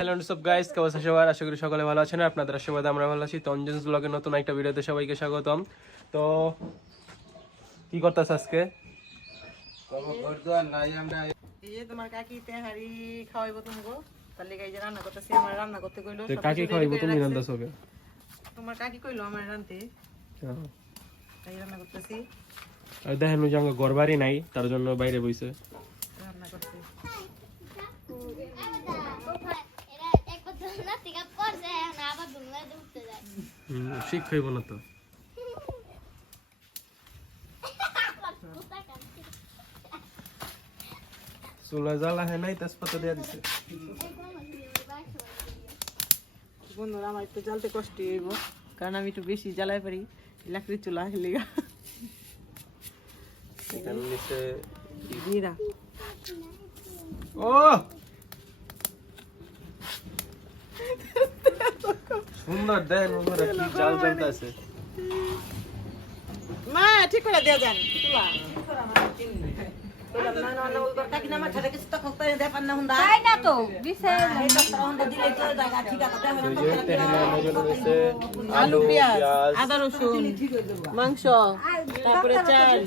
Hello সব guys কেমন আছেন সবাই? আশা করি সকলে ভালো আছেন। আপনাদের আশীর্বাদে আমরা ভালো আছি। তঞ্জনস ব্লগের নতুন একটা ভিডিওতে সবাইকে স্বাগতম। তো কি করতেছ আজকে? এই যে তোমার কাকি তেহারি খাওয়াইবো তোমাকে তার লেগে এই যে রান্না করতেছি আমার রান্না করতে কইলো তো সব কাকে কিছু খাওয়াইবো ready করে তুমি রাখছে। রান্দাছ ওকে তোমার কাকি কইলো আমার রান্তে তাই রান্না করতেছি আর দেখেন ওই যে আমার ঘর বাড়ি নাই তার জন্য বাইরে বইছে রান্না করছি হুম, শিখ খাইব না তো। চুলা জ্বালা হয় নাই তেজপাতা দিয়ে দিছে। বন্ধুরা আমার একটু জ্বালতে কষ্ট হইব কারণ আমি একটু বেশি জ্বালাই পারি লাকড়ির চুলা এখানে নিচে ও! সুন্দর দেন বন্ধুরা কি জাল জ্বলতেছে। মা ঠিক করে দেওয়া যান। চুলা আলু পেঁয়াজ আদা রসুন মাংস তারপরে চাল।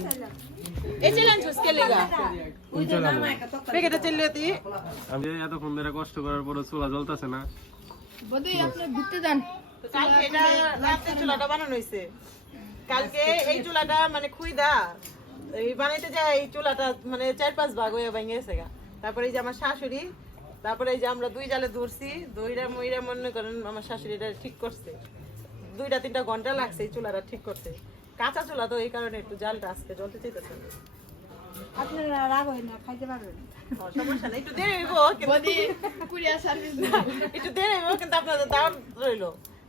আমি এতক্ষণ ধরে কষ্ট করার পরে চুলা জ্বলতেছে না কালকে এটা রাতে চুলাটা বানানো হয়েছে কালকে এই চুলাটা মানে খুইদা এই বানাইতে যায় এই চুলাটা মানে চার পাঁচ ভাগ হয়ে ভেঙে গেছে গা। তারপরে এই যে আমার শাশুড়ি তারপরে এই যে আমরা দুই জালে ধরছি দইরা মইরা মনে করেন আমার শাশুড়ি এটা ঠিক করছে। দুইটা তিনটা ঘণ্টা লাগছে এই চুলাটা ঠিক করতে। কাঁচা চুলা তো এই কারণে একটু জালটা আজকে জ্বলতে চাইতেছে। আপনারা রাগ হয় না খাইতে পারবেন। সমস্যা নেই একটু দেরি হইব কিন্তু একটু দেরি হইব কিন্তু আপনাদের দাওয়াত রইল।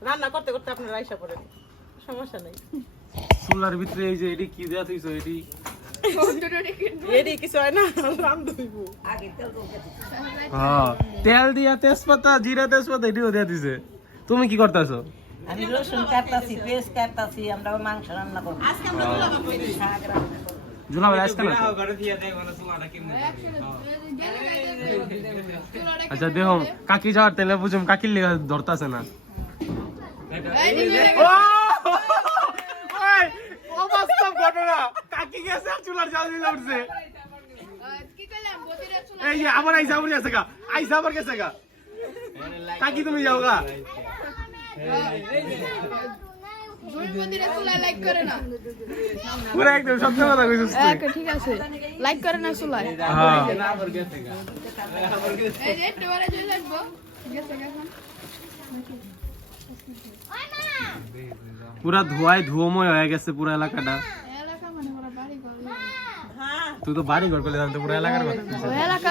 রান্না করতে করতে আপনারা আইসা পড়েন। সমস্যা নেই। চুলার ভিতরে এই যে এটি কি দেওয়া থইছো এটি? এডি কিছু হয় হ্যাঁ তেল দিয়া তেজপাতা জিরা তেজপাতা এটিও দিয়ে দিছে। তুমি কি করতেছো? আমি রসুন কাটতাছি পেঁয়াজ কাটতাছি আমরা মাংস রান্না করব। আজকে আমরা শাক রান্না করব। জুলা ভাই আজকে না আচ্ছা দেখো কাকি যাওয়ার তেলে বুঝুম কাকির লেগে ধরতাছে না অবাস্তব ঘটনা। কাকি গেছে চুলার জাল দিলে উঠছে। এই যে আবার আইসা আবার গেছে গা আইসা আবার গেছে গা কাকি তুমি যাও গা পুরো একদম সত্য কথা কইছিস তুই। ঠিক আছে। লাইক করে না চুলায়। হ্যাঁ। এই যে একটু পরে চলে আসব গেছে এখন। পুরা ধোয়ায় ধুয়োময় হয়ে গেছে পুরো এলাকাটা। এলাকা মানে ওরা বাড়ি ঘর হ্যাঁ তুই তো বাড়ি ঘর করলে জানতো পুরো এলাকার কথা। ওই এলাকা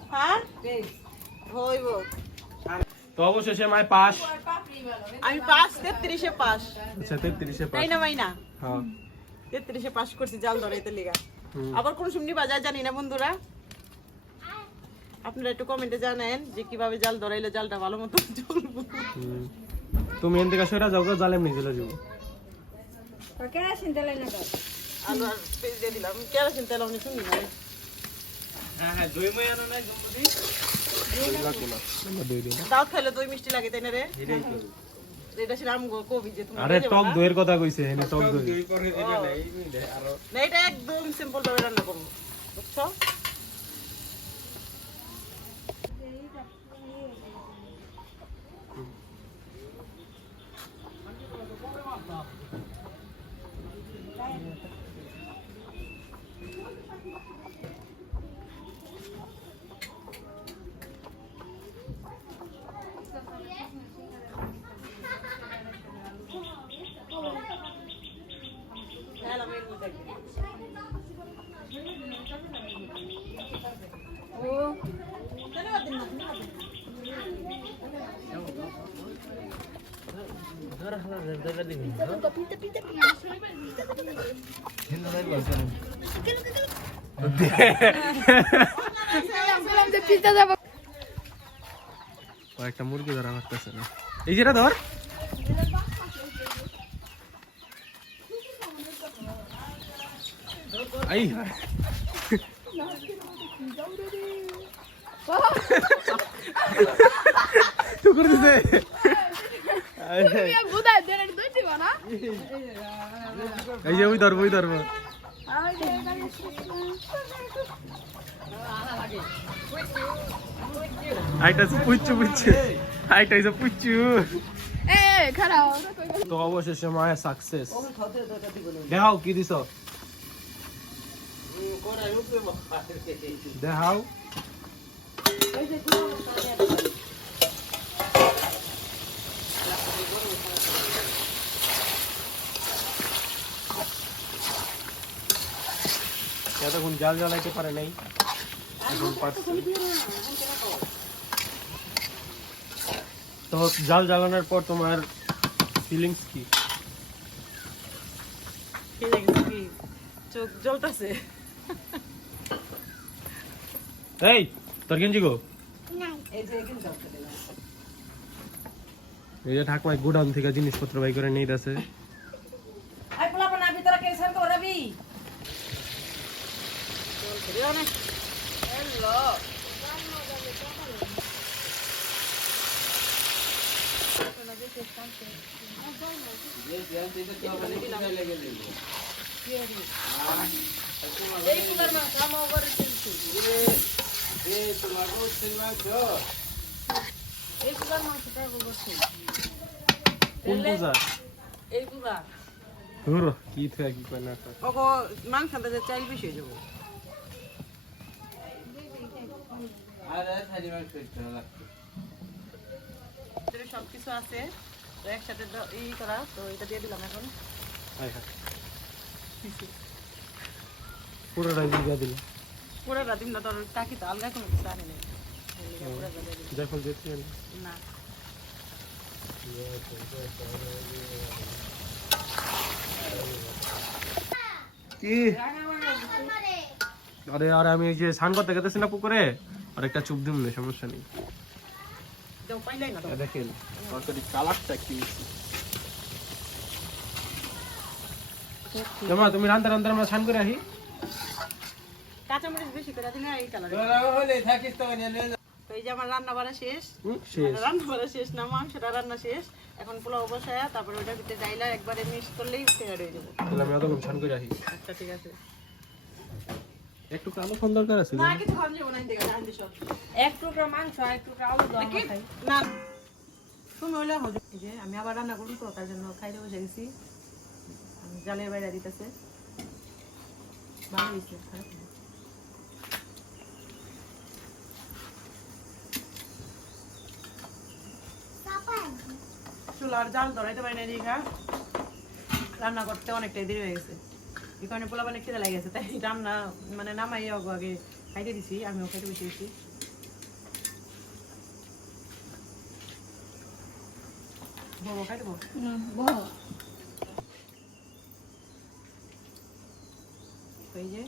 হ্যাঁ হইব তো অবশেষে মাই পাস। আমি পাস তেত্রিশে পাস। আচ্ছা তেত্রিশে পাস। তাই না মাইনা? হ্যাঁ। তেত্রিশে পাস করছি জাল ধরাইতে লিগা। আবার কোন বাজার জানি না বন্ধুরা? আপনারা একটু কমেন্টে জানেন যে কীভাবে জাল ধরাইলে জালটা ভালো মতো চলবো। তুমি এন থেকে সরা যাও জালেম নিয়ে চলে যাব। কেরাসিন তেলে না দাও। আলু আর দিয়ে দিলাম। কেরোসিন তেল আমি শুনি আরে টক দইয়ের কথা কইছে এনে টক দই। না এটা একদম সিম্পল ভাবে রান্না করব। বুঝছ? কয়েকটা মুরগি ধরা মারতেছে না। এই যেটা ধর। এই হয়। দিছে। এই যে- বুধাই দেন দুই দিব না? এই যে ওই ধরবো ওই ধরবো। আইটা পুচ্ছু পুচ্ছু। আইটা ইসে পুচ্ছু। তো অবশেষে মায়া সাকসেস দেখাও কি দিছ? দেখাও। এতক্ষণ জাল জ্বালাইতে পারে নাই। এখন পারছে। তো জাল জ্বালানোর পর তোমার ফিলিংস কি? Feelings কি? চোখ জ্বলতেছে। এই তোর গেঞ্জি গো। এই যে ঠাকুমাই গোডাউন থেকে জিনিসপত্র বাই করে নিয়ে আছে আই পোলা পানা ভিতরে কে সার করে রবি পুরা ধুর কি থেকে মাংস চাইল বেশি হয়ে যাব। ভিতরে সবকিছু আছে তো একসাথে ই করা তো এটা দিয়ে দিলাম এখন। আয় দিয়ে দিল পুরো রাত দিন তোর টাকি তো আলগা কোনো কিছু আনি নেই। পুরো রাত দিয়ে দিলাম। যখন যেতে না কি আরে আর আমি এই যে স্নান করতে গেতেছি না পুকুরে? আর একটা চুপ দিম না সমস্যা নেই। যাও পাইলাই না তো। এ দেখেন তরকারি কালারটা কি জমা তুমি রান্তা রান্তা আমরা স্নান করে আসি? কাঁচামরিচ বেশি করে দিলে এই কালার তো এই যে আমার রান্না বাড়া শেষ। রান্না বাড়া শেষ। না মাংসটা রান্না শেষ। এখন পোলাও বসায়া তারপরে ওটার ভিতরে ডাইলা একবারে মিক্স করলেই তৈরি হয়ে যাব তাহলে আমি অতক্ষণ স্নান করে আসি। আচ্ছা ঠিক আছে। একটু কালো ফোন দরকার আছে না কিছু খাওয়া যাব না দেখে রান্না সব। এক টুকরা মাংস এক টুকরা আলু দাও না তুমি হলে হবে। যে আমি আবার রান্না করুন তো তার জন্য খাইতে বসে গেছি। আমি জালের বাইরে দিতেছে। ভালো হয়েছে খারাপ চুলার জাল ধরাইতে পারি না রান্না করতে অনেকটাই দেরি হয়ে গেছে। কারণে পোলা মানে খিদে লাগে গেছে তাই রান্না মানে নামাই আগে খাইতে দিছি, আমিও খাইতে বসে গেছি বলব খাই দেবো এই যে,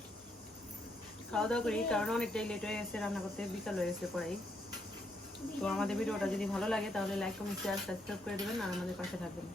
খাওয়া দাওয়া করি, কারণ অনেকটাই লেট হয়ে গেছে, রান্না করতে বিকাল হয়ে গেছে পরেই তো আমাদের ভিডিওটা যদি ভালো লাগে, তাহলে লাইক কমেন্ট শেয়ার সাবস্ক্রাইব করে দেবেন, আর আমাদের পাশে থাকবেন।